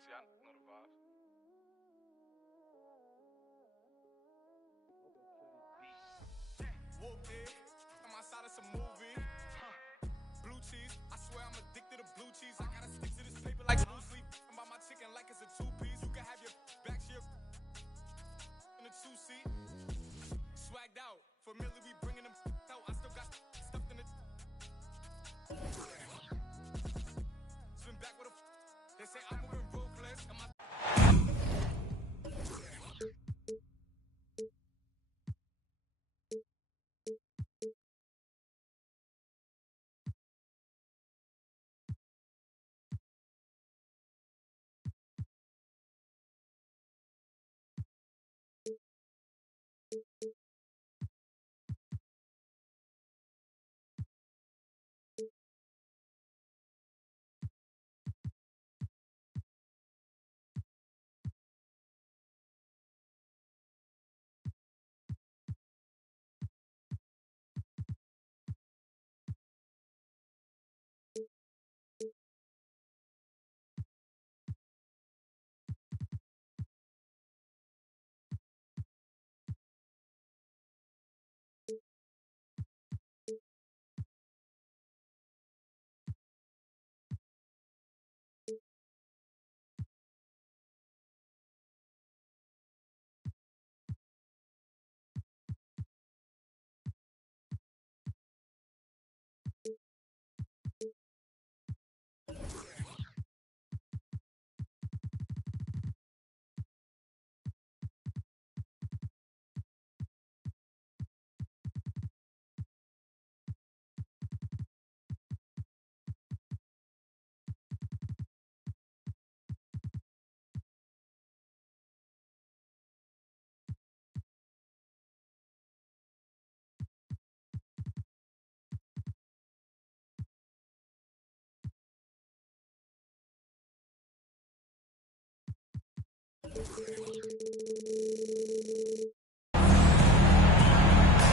glitzy. I know the vibes. Whooped it. I'm outside of some movie. Blue cheese. I swear I'm addicted to blue cheese. I gotta stick to this paper like blue sleep. I'm about my chicken like it's a two-piece. You can have your back here in a two-seat. Swagged out. Familiar, we bringing them out. I still got stuffed in it. Spin back with a. They say I'm moving ruthless. Am I?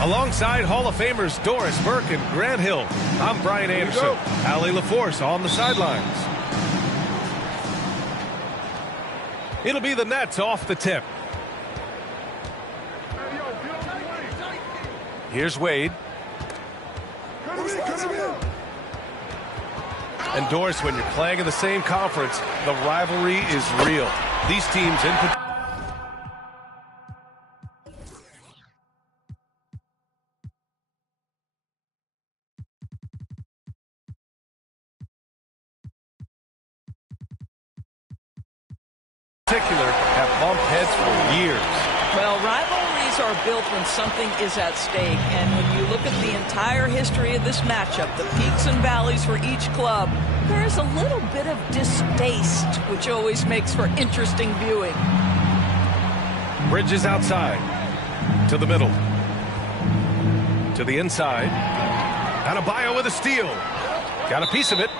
Alongside Hall of Famers Doris Burke and Grant Hill, I'm Brian Anderson. Allie LaForce on the sidelines. It'll be the Nets off the tip. Here's Wade. And Doris, when you're playing in the same conference, the rivalry is real. These teams in particular. Have bumped heads for years. Well, rivalries are built when something is at stake, and when you look at the entire history of this matchup, the peaks and valleys for each club, there is a little bit of distaste, which always makes for interesting viewing. Bridges outside, to the middle, to the inside. Adebayo with a steal. Got a piece of it,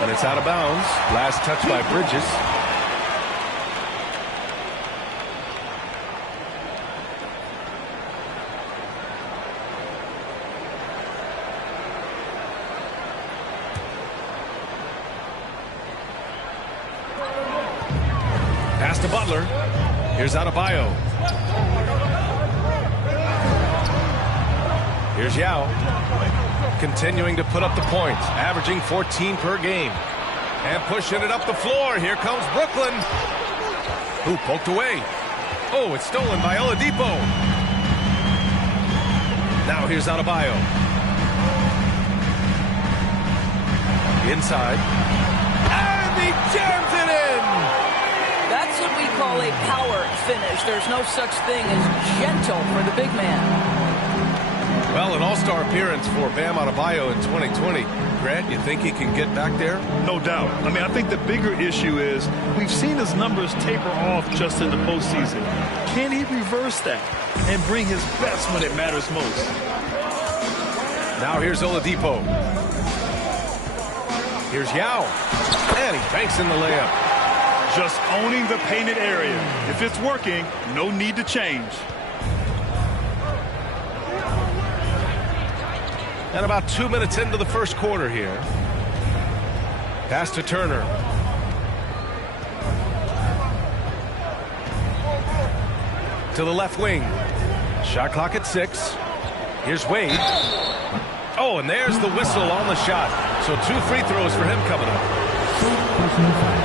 and it's out of bounds. Last touch by Bridges. Pass to Butler. Here's Adebayo. Here's Yao. Continuing to put up the points, averaging 14 per game. And pushing it up the floor. Here comes Brooklyn. Who poked away. Oh, it's stolen by Oladipo. Now here's Adebayo. Inside. And he jams it in! That's what we call a power finish. There's no such thing as gentle for the big man. Well, an all-star appearance for Bam Adebayo in 2020. Grant, you think he can get back there? No doubt. I mean, I think the bigger issue is we've seen his numbers taper off just in the postseason. Can he reverse that and bring his best when it matters most? Now here's Oladipo. Here's Yao. And he banks in the layup. Just owning the painted area. If it's working, no need to change. And about 2 minutes into the first quarter here. Pass to Turner. to the left wing. Shot clock at 6. Here's Wade. Oh, and there's the whistle on the shot. So 2 free throws for him coming up.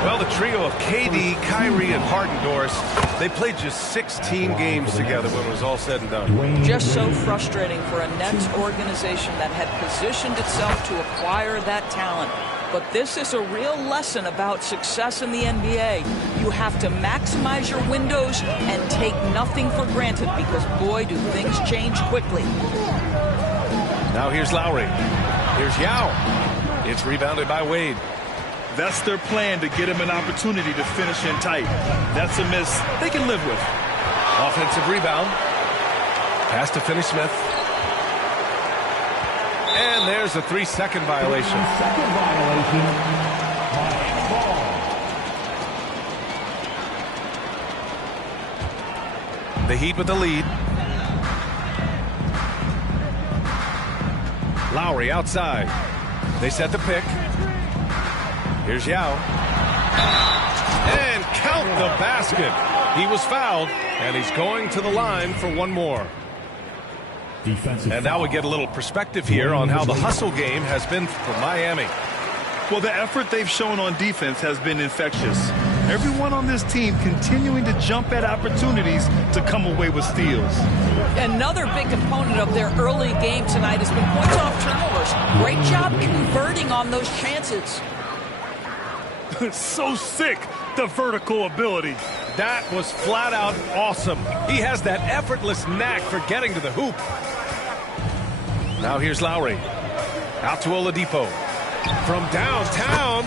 Well, the trio of KD, Kyrie, and Harden, Doris, they played just 16 games together when it was all said and done. Just so frustrating for a Nets organization that had positioned itself to acquire that talent. But this is a real lesson about success in the NBA. You have to maximize your windows and take nothing for granted because, boy, do things change quickly. Now here's Lowry. Here's Yao. It's rebounded by Wade. That's their plan, to get him an opportunity to finish in tight. That's a miss they can live with. Offensive rebound. Pass to Finney-Smith. And there's a 3-second violation. The Heat with the lead. Lowry outside. They set the pick. Here's Yao. And count the basket. He was fouled, and he's going to the line for one more. And now we get a little perspective here on how the hustle game has been for Miami. Well, the effort they've shown on defense has been infectious. Everyone on this team continuing to jump at opportunities to come away with steals. Another big component of their early game tonight has been points off turnovers. Great job converting on those chances. So sick, the vertical ability. That was flat out awesome. He has that effortless knack for getting to the hoop. Now here's Lowry. Out to Oladipo. From downtown,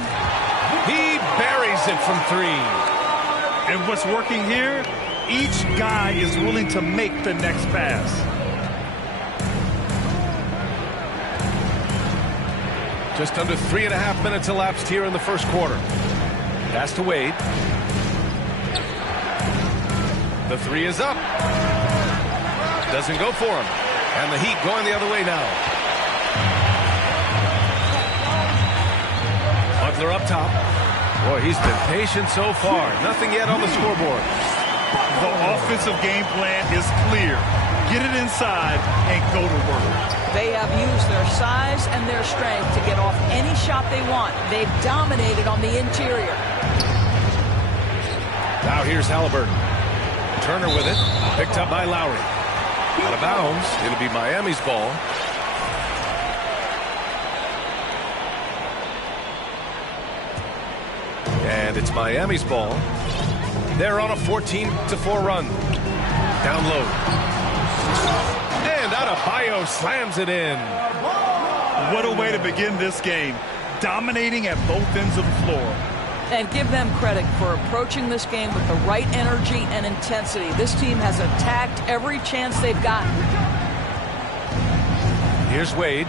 he buries it from 3. And what's working here? Each guy is willing to make the next pass. Just under 3.5 minutes elapsed here in the first quarter. Pass to Wade. The 3 is up. Doesn't go for him. And the Heat going the other way now. Butler up top. Boy, he's been patient so far. Nothing yet on the scoreboard. The offensive game plan is clear. Get it inside and go to work. They have used their size and their strength to get off any shot they want. They've dominated on the interior. Now here's Halliburton. Turner with it. Picked up by Lowry. Out of bounds. It'll be Miami's ball. And it's Miami's ball. They're on a 14-4 run. Down low. And Adebayo slams it in. What a way to begin this game. Dominating at both ends of the floor. And give them credit for approaching this game with the right energy and intensity. This team has attacked every chance they've gotten. Here's Wade.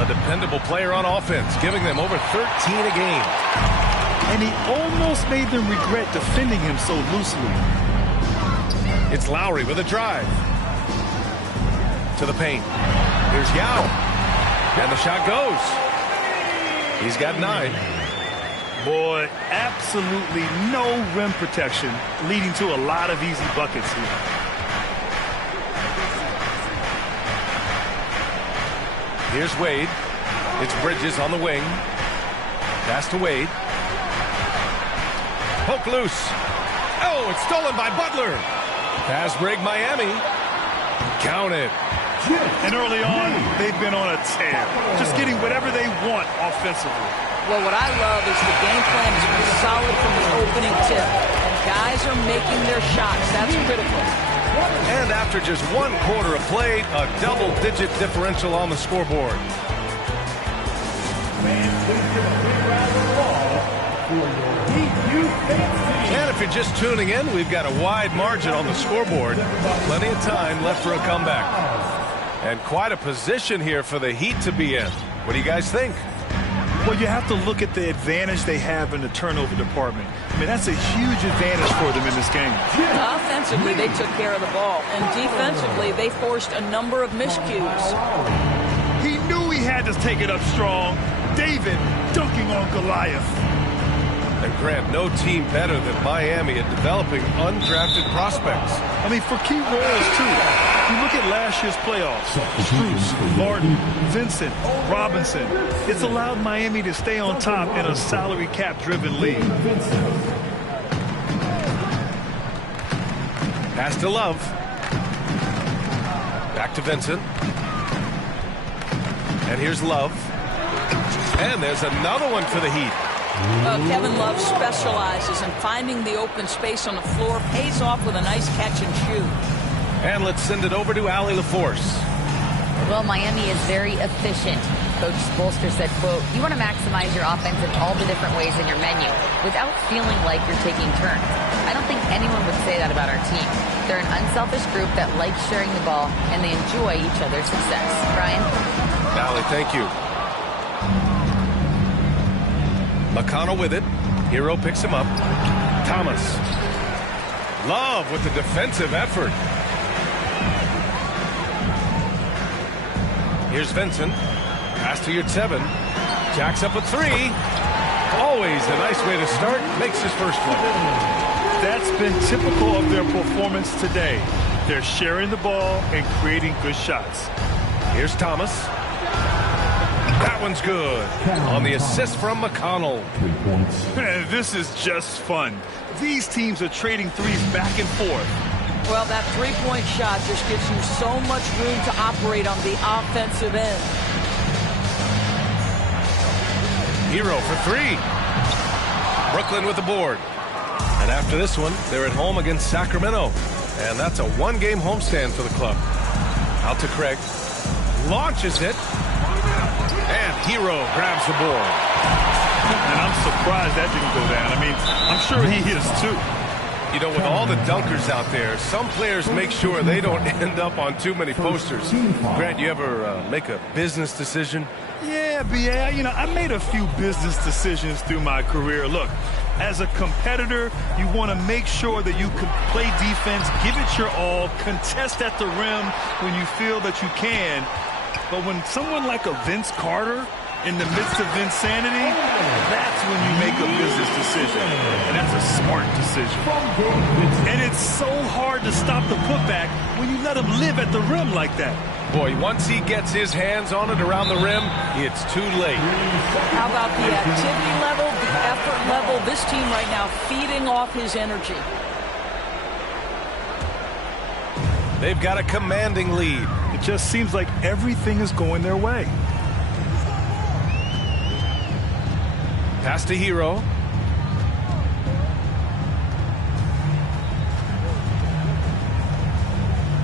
A dependable player on offense, giving them over 13 a game. And he almost made them regret defending him so loosely. It's Lowry with a drive. To the paint. Here's Yao. And the shot goes. He's got 9. Boy, absolutely no rim protection, leading to a lot of easy buckets here. Here's Wade. It's Bridges on the wing. Pass to Wade. Poke loose. Oh, it's stolen by Butler. Pass break Miami. Count it. And early on, they've been on a tear. Just getting whatever they want offensively. Well, what I love is the game plan has been solid from the opening tip. And guys are making their shots. That's critical. And after just 1 quarter of play, a double-digit differential on the scoreboard. And if you're just tuning in, we've got a wide margin on the scoreboard. Plenty of time left for a comeback. And quite a position here for the Heat to be in. What do you guys think? Well, you have to look at the advantage they have in the turnover department. I mean, that's a huge advantage for them in this game. Offensively, they took care of the ball. And defensively, they forced a number of miscues. He knew he had to take it up strong. David dunking on Goliath. And Grant, no team better than Miami at developing undrafted prospects. I mean, for key roles, too. You look at last year's playoffs. Strus, Martin, Vincent, Robinson. It's allowed Miami to stay on top in a salary cap-driven league. Pass to Love. Back to Vincent. And here's Love. And there's another one for the Heat. Kevin Love specializes in finding the open space on the floor, pays off with a nice catch and shoot. And let's send it over to Allie LaForce. Well, Miami is very efficient. Coach Spoelstra said, quote, "You want to maximize your offense in all the different ways in your menu without feeling like you're taking turns." I don't think anyone would say that about our team. They're an unselfish group that likes sharing the ball, and they enjoy each other's success. Brian? Allie, thank you. McConnell with it. Hero picks him up. Thomas. Love with the defensive effort. Here's Vincent. Pass to Yurtseven. Jacks up a three. Always a nice way to start. Makes his first one. That's been typical of their performance today. They're sharing the ball and creating good shots. Here's Thomas. That one's good. On the assist from McConnell. 3 points. Man, this is just fun. These teams are trading threes back and forth. Well, that three-point shot just gives you so much room to operate on the offensive end. Hero for three. Brooklyn with the board. And after this one, they're at home against Sacramento. And that's a one-game homestand for the club. Out to Craig. Launches it. And Hero grabs the board. And I'm surprised that didn't go down. I mean, I'm sure he is too. You know, with all the dunkers out there, some players make sure they don't end up on too many posters. Grant, you ever make a business decision? Yeah, B.A., you know, I made a few business decisions through my career. Look, as a competitor, you want to make sure that you can play defense, give it your all, contest at the rim when you feel that you can. But when someone like a Vince Carter in the midst of insanity, that's when you make a business decision. And that's a smart decision. And it's so hard to stop the putback when you let him live at the rim like that. Boy, once he gets his hands on it around the rim, it's too late. How about the activity level, the effort level? This team right now feeding off his energy. They've got a commanding lead. It just seems like everything is going their way. Pass to Hero.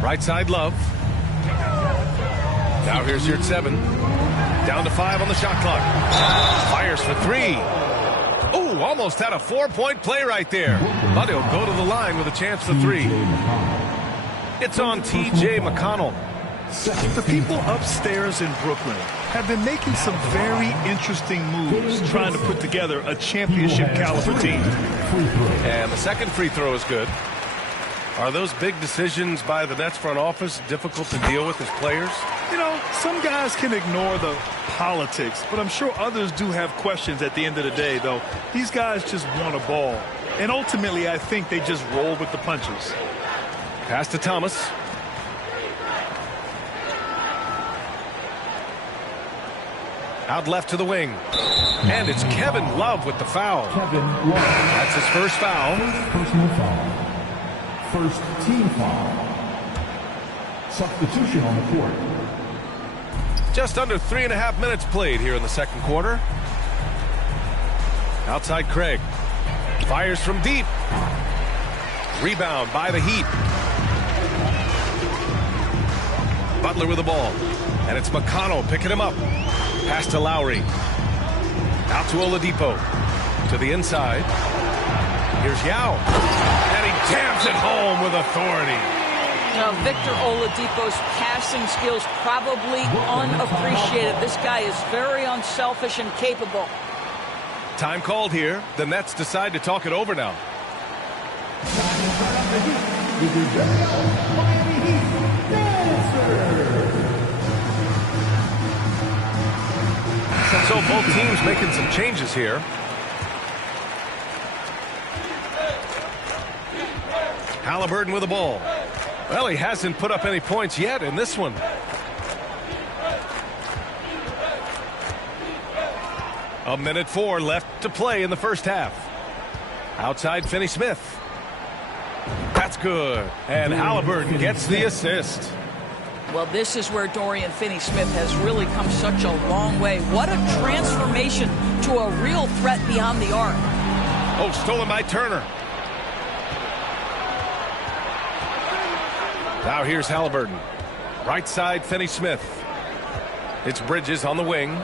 Right side, Love. Now here's Yurtseven. Down to 5 on the shot clock. Fires for three. Ooh, almost had a 4-point play right there. But he'll go to the line with a chance for three. It's on T.J. McConnell. The people upstairs in Brooklyn have been making some very interesting moves trying to put together a championship caliber team. And the second free throw is good. Are those big decisions by the Nets front office difficult to deal with as players? You know, some guys can ignore the politics, but I'm sure others do have questions at the end of the day, though. These guys just want a ball. And ultimately, I think they just roll with the punches. Pass to Thomas. Out left to the wing. And it's Kevin Love with the foul. Kevin Love. That's his first foul. Personal foul. First team foul. Substitution on the court. Just under 3.5 minutes played here in the second quarter. Outside Craig. Fires from deep. Rebound by the Heat. Butler with the ball. And it's McConnell picking him up. Pass to Lowry. Out to Oladipo. To the inside. Here's Yao. And he jams it home with authority. Now, Victor Oladipo's passing skills probably unappreciated. This guy is very unselfish and capable. Time called here. The Nets decide to talk it over now. So both teams making some changes here. Halliburton with the ball. Well, he hasn't put up any points yet in this one. A minute 4 left to play in the first half. Outside Finney-Smith. That's good. And Halliburton gets the assist. Well, this is where Dorian Finney-Smith has really come such a long way. What a transformation to a real threat beyond the arc. Oh, stolen by Turner. Now here's Halliburton. Right side Finney-Smith. It's Bridges on the wing.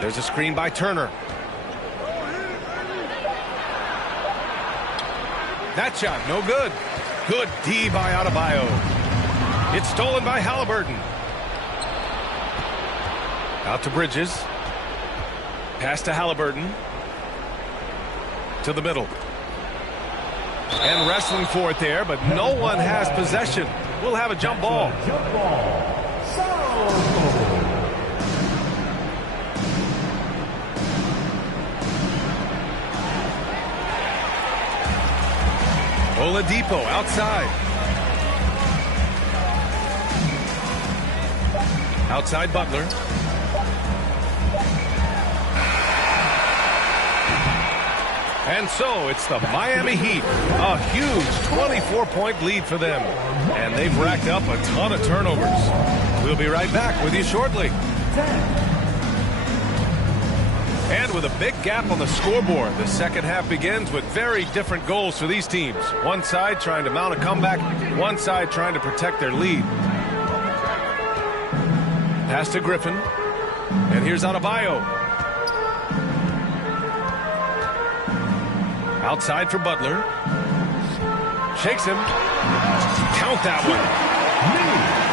There's a screen by Turner. That shot, no good. Good D by Adebayo. It's stolen by Halliburton. Out to Bridges. Pass to Halliburton. To the middle. And wrestling for it there, but no one has possession. We'll have a jump ball. Jump ball. Oladipo outside. Outside Butler. And so it's the Miami Heat. A huge 24-point lead for them. And they've racked up a ton of turnovers. We'll be right back with you shortly. And with a big gap on the scoreboard, the second half begins with very different goals for these teams. One side trying to mount a comeback, one side trying to protect their lead. Pass to Griffin. And here's Adebayo. Outside for Butler. Shakes him. Count that one.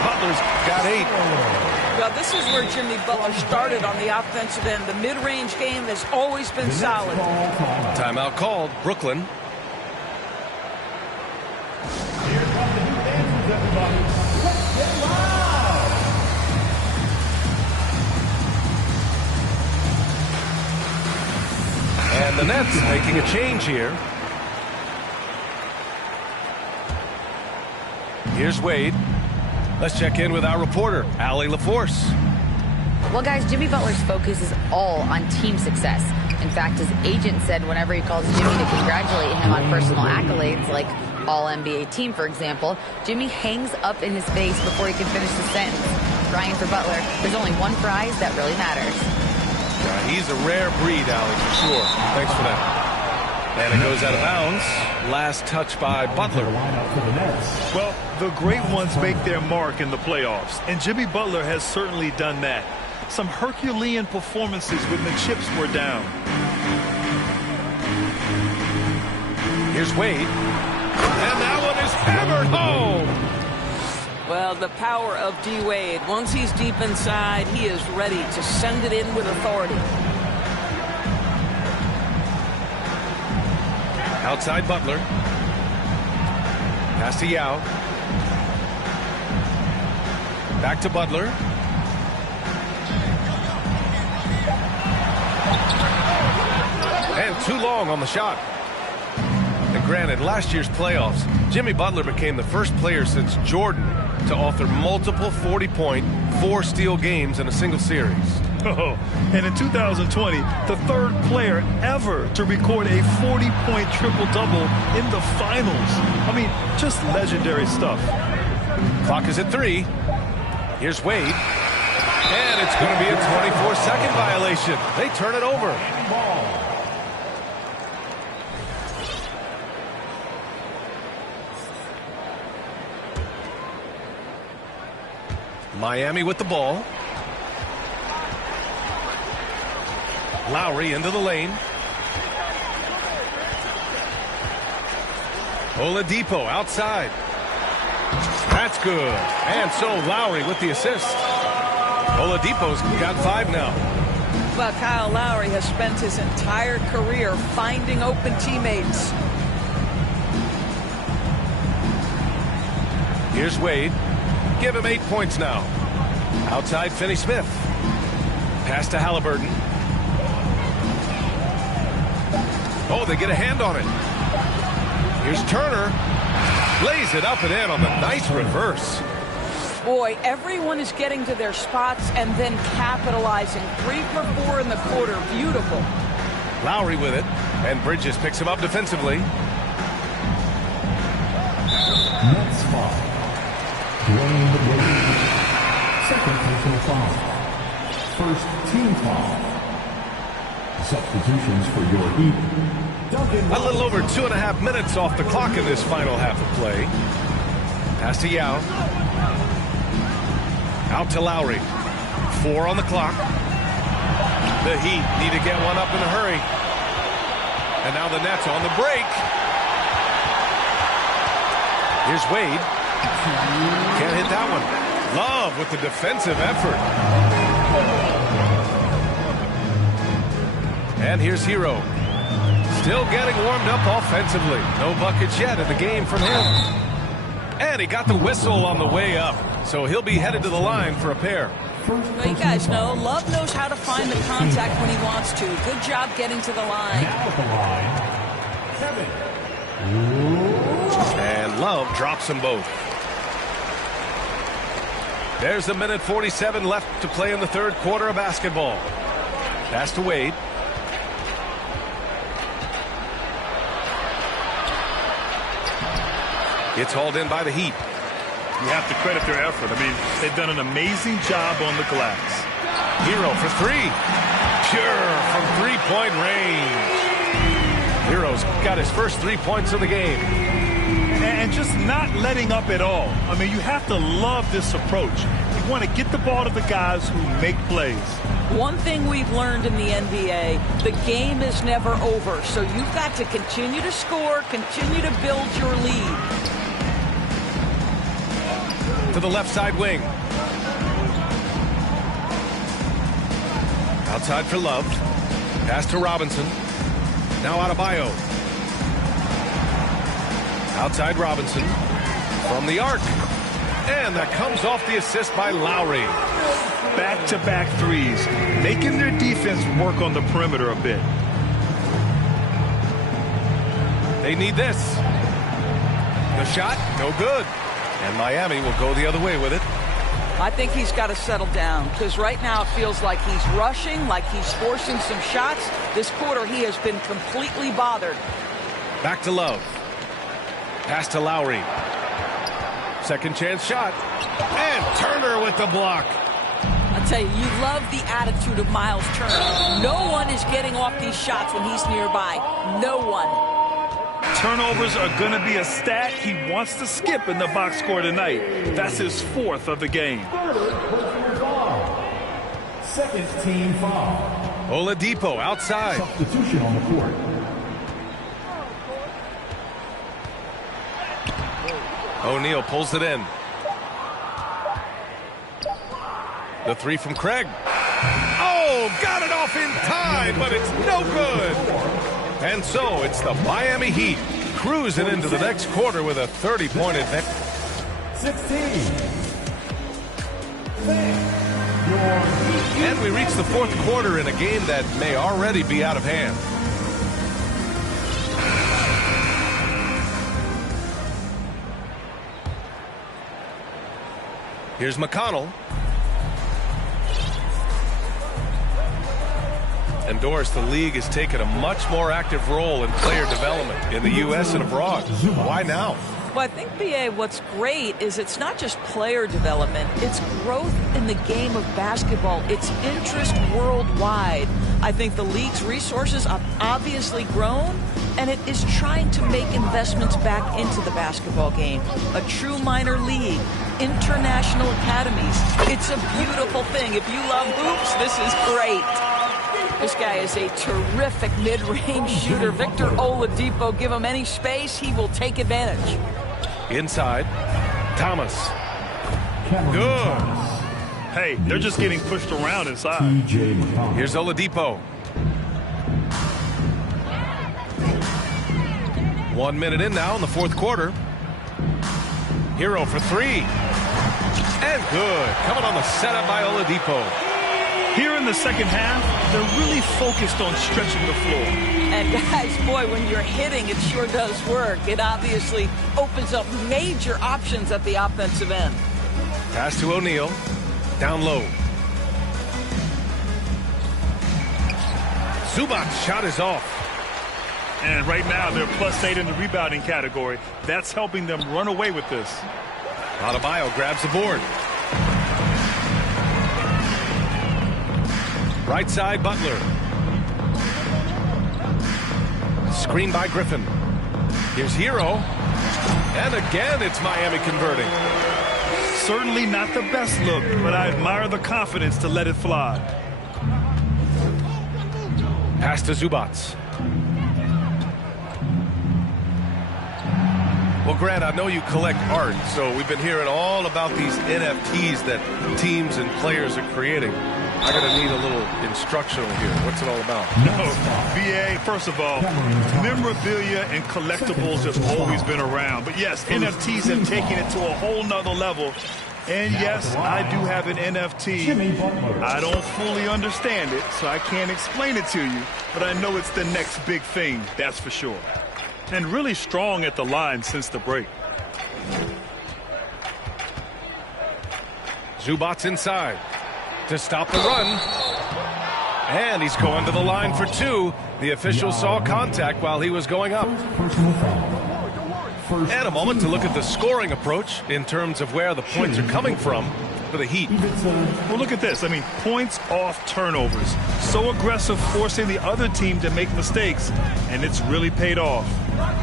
Butler's got 8. Well, this is where Jimmy Butler started on the offensive end. The mid-range game has always been solid. Timeout called. Brooklyn. Here come the new dancers, everybody. Let's get loud. And the Nets making a change here. Here's Wade. Let's check in with our reporter, Allie LaForce. Well, guys, Jimmy Butler's focus is all on team success. In fact, his agent said whenever he calls Jimmy to congratulate him on personal accolades, like All-NBA team, for example, Jimmy hangs up in his face before he can finish the sentence. Crying for Butler, there's only one prize that really matters. He's a rare breed, Allie, for sure. Thanks for that. And it goes out of bounds. Last touch by Butler. Well, the great ones make their mark in the playoffs, and Jimmy Butler has certainly done that. Some Herculean performances when the chips were down. Here's Wade. And that one is hammered home. Well, the power of D. Wade. Once he's deep inside, he is ready to send it in with authority. Outside Butler. Pass to Yao. Back to Butler. And too long on the shot. And granted, last year's playoffs, Jimmy Butler became the first player since Jordan to author multiple 40-point, 4-steal games in a single series. Oh, and in 2020, the third player ever to record a 40-point triple-double in the finals. I mean, just legendary stuff. Clock is at 3. Here's Wade. And it's going to be a 24-second violation. They turn it over. Miami with the ball. Lowry into the lane. Oladipo outside. That's good. And so Lowry with the assist. Oladipo's got 5 now. Well, Kyle Lowry has spent his entire career finding open teammates. Here's Wade. Give him 8 points now. Outside Finney-Smith. Pass to Halliburton. Oh, they get a hand on it. Here's Turner. Lays it up and in on the nice reverse. Boy, everyone is getting to their spots and then capitalizing. 3 for 4 in the quarter. Beautiful. Lowry with it. And Bridges picks him up defensively. Next foul. Dwayne Wade. Second personal foul. First team foul. Substitutions for your Heat. A little over 2.5 minutes off the clock in this final half of play. Pass to Yao. Out to Lowry. 4 on the clock. The Heat need to get one up in a hurry. And now the Nets on the break. Here's Wade. Can't hit that one. Love with the defensive effort. And here's Hero. Still getting warmed up offensively. No buckets yet in the game from him. And he got the whistle on the way up. So he'll be headed to the line for a pair. Well, you guys know, Love knows how to find the contact when he wants to. Good job getting to the line. Now at the line, Kevin. And Love drops them both. There's 1:47 left to play in the third quarter of basketball. Pass to Wade. It's hauled in by the Heat. You have to credit their effort. I mean, they've done an amazing job on the glass. Hero for 3. Pure from three-point range. Hero's got his first 3 points of the game. And just not letting up at all. I mean, you have to love this approach. You want to get the ball to the guys who make plays. One thing we've learned in the NBA, the game is never over. So you've got to continue to score, continue to build your lead. To the left side wing. Outside for Love. Pass to Robinson. Now Adebayo. Outside Robinson. From the arc. And that comes off the assist by Lowry. Back-to-back threes. Making their defense work on the perimeter a bit. They need this. The shot, no good. And Miami will go the other way with it. I think he's got to settle down because right now it feels like he's rushing, like he's forcing some shots. This quarter he has been completely bothered. Back to Love. Pass to Lowry. Second chance shot. And Turner with the block. I tell you, you love the attitude of Miles Turner. No one is getting off these shots when he's nearby. No one. Turnovers are going to be a stat he wants to skip in the box score tonight. That's his 4th of the game. Second team foul. Oladipo outside. Substitution on the court. O'Neal pulls it in. The 3 from Craig. Oh, got it off in time, but it's no good. And so it's the Miami Heat cruising into the next quarter with a 30-point advantage. 16. And we reach the fourth quarter in a game that may already be out of hand. Here's McConnell. And Doris, the league has taken a much more active role in player development in the U.S. and abroad. Why now? Well, I think, B.A., what's great is it's not just player development. It's growth in the game of basketball. It's interest worldwide. I think the league's resources have obviously grown, and it is trying to make investments back into the basketball game. A true minor league, international academies. It's a beautiful thing. If you love hoops, this is great. This guy is a terrific mid-range shooter. Victor Oladipo, give him any space, he will take advantage. Inside, Thomas. Good. Hey, they're just getting pushed around inside. Here's Oladipo. 1 minute in now in the fourth quarter. Hero for 3. And good. Coming on the setup by Oladipo. Here in the second half, they're really focused on stretching the floor. And guys, boy, when you're hitting, it sure does work. It obviously opens up major options at the offensive end. Pass to O'Neal. Down low. Zubac's shot is off. And right now, they're +8 in the rebounding category. That's helping them run away with this. Adebayo grabs the board. Right side, Butler. Screen by Griffin. Here's Hero. And again, it's Miami converting. Certainly not the best look, but I admire the confidence to let it fly. Pass to Zubac. Well, Grant, I know you collect art, so we've been hearing all about these NFTs that teams and players are creating. I'm going to need a little instructional here. What's it all about? No, BA, first of all, memorabilia and collectibles has always been around. But yes, NFTs have taken it to a whole nother level. And yes, I do have an NFT. I don't fully understand it, so I can't explain it to you. But I know it's the next big thing, that's for sure. And really strong at the line since the break. Zubac inside to stop the run. And he's going to the line for two. The official saw contact while he was going up. And a moment to look at the scoring approach in terms of where the points are coming from for the Heat. Well, look at this. I mean, points off turnovers. So aggressive, forcing the other team to make mistakes, and it's really paid off.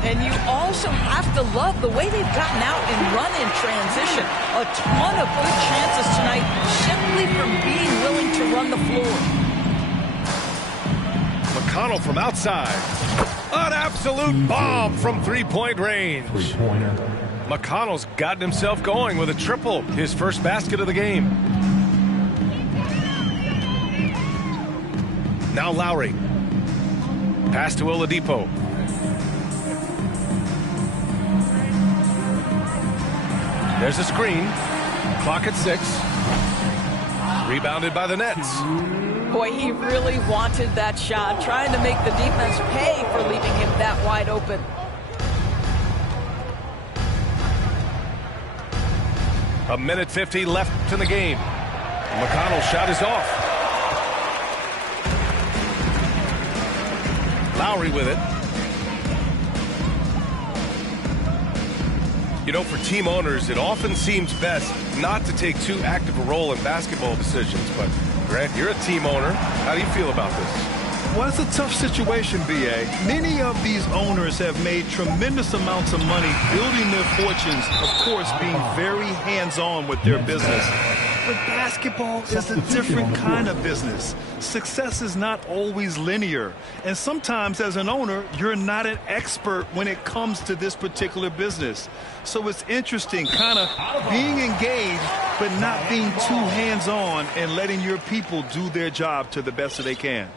And you also have to love the way they've gotten out and run in transition. A ton of good chances tonight simply from being willing to run the floor. McConnell from outside. An absolute bomb from three-point range. McConnell's gotten himself going with a triple, his first basket of the game. Now Lowry. Pass to Oladipo. There's a screen. Clock at 6. Rebounded by the Nets. Boy, he really wanted that shot, trying to make the defense pay for leaving him that wide open. A minute 50 left in the game. McConnell's shot is off. Lowry with it. You know, for team owners, it often seems best not to take too active a role in basketball decisions. But, Grant, you're a team owner. How do you feel about this? Well, it's a tough situation, B.A. Many of these owners have made tremendous amounts of money building their fortunes, of course, being very hands-on with their business. But basketball is a different kind of business. Success is not always linear. And sometimes, as an owner, you're not an expert when it comes to this particular business. So it's interesting, kind of being engaged, but not being too hands-on and letting your people do their job to the best that they can.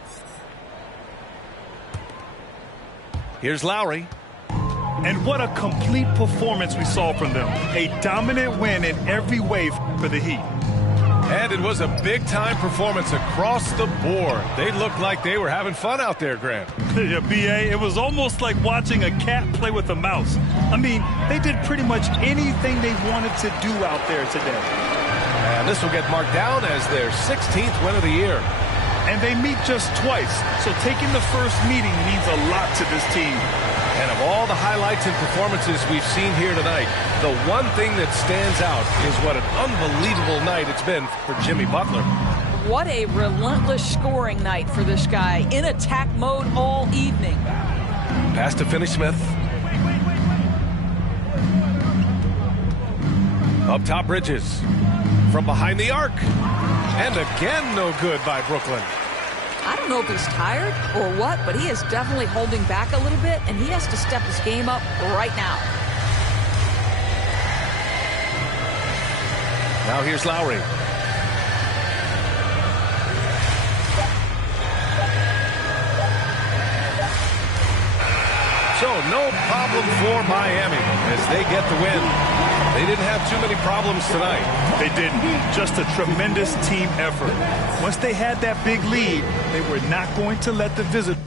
Here's Lowry. And what a complete performance we saw from them. A dominant win in every way for the Heat. And it was a big-time performance across the board. They looked like they were having fun out there, Grant. Yeah, B.A., it was almost like watching a cat play with a mouse. I mean, they did pretty much anything they wanted to do out there today. And this will get marked down as their 16th win of the year. And they meet just twice, so taking the first meeting means a lot to this team. And of all the highlights and performances we've seen here tonight, the one thing that stands out is what an unbelievable night it's been for Jimmy Butler. What a relentless scoring night for this guy, in attack mode all evening. Pass to Finney-Smith. Up top, Bridges. From behind the arc. And again, no good by Brooklyn. I don't know if he's tired or what, but he is definitely holding back a little bit, and he has to step his game up right now. Now here's Lowry. So no problem for Miami as they get the win. They didn't have too many problems tonight. They didn't. Just a tremendous team effort. Once they had that big lead, they were not going to let the visitors